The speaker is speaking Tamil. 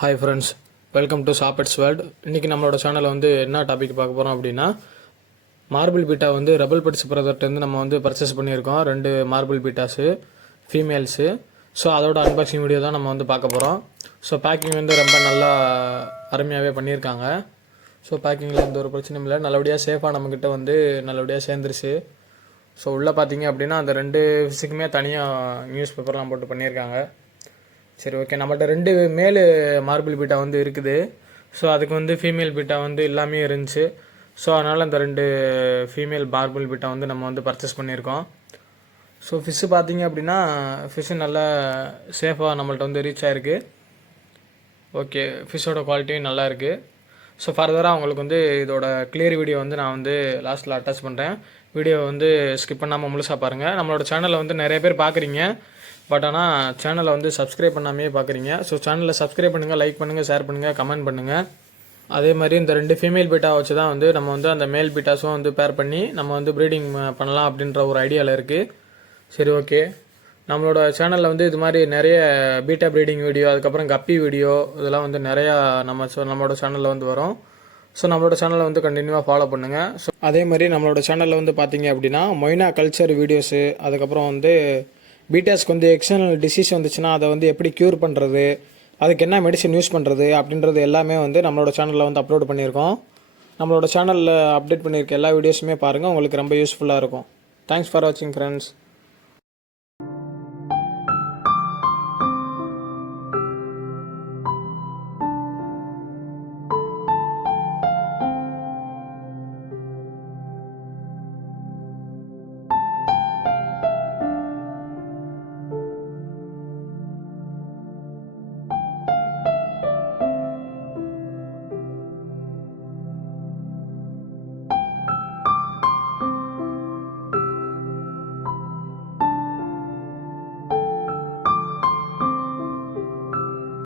ஹாய் ஃப்ரெண்ட்ஸ், வெல்கம் டு சாப்பெட்ஸ் வேர்ல்டு. இன்றைக்கி நம்மளோட சேனலில் வந்து என்ன டாபிக் பார்க்க போகிறோம் அப்படின்னா, மார்பிள் பீட்டா வந்து ரெபல் பெட்ஸ் பிரதர்ட்டேருந்து நம்ம வந்து பர்ச்சேஸ் பண்ணியிருக்கோம். 2 மார்பிள் பீட்டாஸு ஃபீமேல்ஸு. ஸோ அதோட அன்பாக்சிங் வீடியோ தான் நம்ம வந்து பார்க்க போகிறோம். ஸோ பேக்கிங் வந்து ரொம்ப நல்லா அருமையாகவே பண்ணியிருக்காங்க. ஸோ பேக்கிங்கில் எந்த ஒரு பிரச்சனையும் இல்லை, நல்லபடியாக சேஃபாக நம்மக்கிட்ட வந்து நல்லபடியாக சேர்ந்துருச்சு. ஸோ உள்ளே பார்த்தீங்க அப்படின்னா அந்த 2 ஃபிஷ்ஷுக்குமே தனியாக நியூஸ் பேப்பர்லாம் போட்டு பண்ணியிருக்காங்க. சரி, ஓகே. நம்மள்ட்ட 2 மேலு மார்பிள் பீட்டா வந்து இருக்குது. ஸோ அதுக்கு வந்து ஃபீமேல் பீட்டா வந்து எல்லாமே இருந்துச்சு. ஸோ அதனால் அந்த 2 ஃபீமேல் மார்பிள் பீட்டா வந்து நம்ம வந்து பர்ச்சேஸ் பண்ணியிருக்கோம். ஸோ ஃபிஷ்ஷு பார்த்தீங்க அப்படின்னா ஃபிஷ்ஷு நல்லா சேஃபாக நம்மள்ட்ட வந்து ரீச் ஆகிருக்கு. ஓகே, ஃபிஷ்ஷோட குவாலிட்டியும் நல்லா இருக்குது. ஸோ ஃபர்தராக உங்களுக்கு வந்து இதோட கிளியர் வீடியோ வந்து நான் வந்து லாஸ்ட்டில் அட்டாச் பண்ணுறேன். வீடியோ வந்து ஸ்கிப் பண்ணாமல் முழுசாக பாருங்கள். நம்மளோட சேனலில் வந்து நிறைய பேர் பார்க்குறீங்க, பட் ஆனால் சேனலை வந்து சப்ஸ்கிரைப் பண்ணாமே பார்க்குறீங்க. ஸோ சேனலை சப்ஸ்கிரைப் பண்ணுங்கள், லைக் பண்ணுங்கள், ஷேர் பண்ணுங்கள், கமெண்ட் பண்ணுங்கள். அதே மாதிரி இந்த 2 ஃபீமேல் பீட்டா வச்சு தான் வந்து நம்ம வந்து அந்த மேல் பீட்டாஸும் வந்து பேர் பண்ணி நம்ம வந்து ப்ரீடிங் பண்ணலாம் அப்படின்ற ஒரு ஐடியாவில் இருக்குது. சரி, ஓகே. நம்மளோட சேனலில் வந்து இது மாதிரி நிறைய பீட்டா ப்ரீடிங் வீடியோ, அதுக்கப்புறம் கப்பி வீடியோ, இதெல்லாம் வந்து நிறையா நம்மளோட சேனலில் வந்து வரும். ஸோ நம்மளோட சேனலை வந்து கண்டினியூவாக ஃபாலோ பண்ணுங்கள். ஸோ அதே மாதிரி நம்மளோட சேனலில் வந்து பார்த்தீங்க அப்படின்னா மொய்னா கல்ச்சர் வீடியோஸு, அதுக்கப்புறம் வந்து பீட்டாஸ்க்கு வந்து எக்ஸ்டர்னல் டிசீஸ் வந்துச்சுன்னா அதை வந்து எப்படி க்யூர் பண்ணுறது, அதுக்கு என்ன மெடிசன் யூஸ் பண்ணுறது அப்படின்றது எல்லாமே வந்து நம்மளோட சேனலில் வந்து அப்லோட் பண்ணியிருக்கோம். நம்மளோட சேனலில் அப்டேட் பண்ணியிருக்க எல்லா வீடியோஸுமே பாருங்கள், உங்களுக்கு ரொம்ப யூஸ்ஃபுல்லாக இருக்கும். தேங்க்ஸ் ஃபார் வாட்சிங் ஃப்ரெண்ட்ஸ்.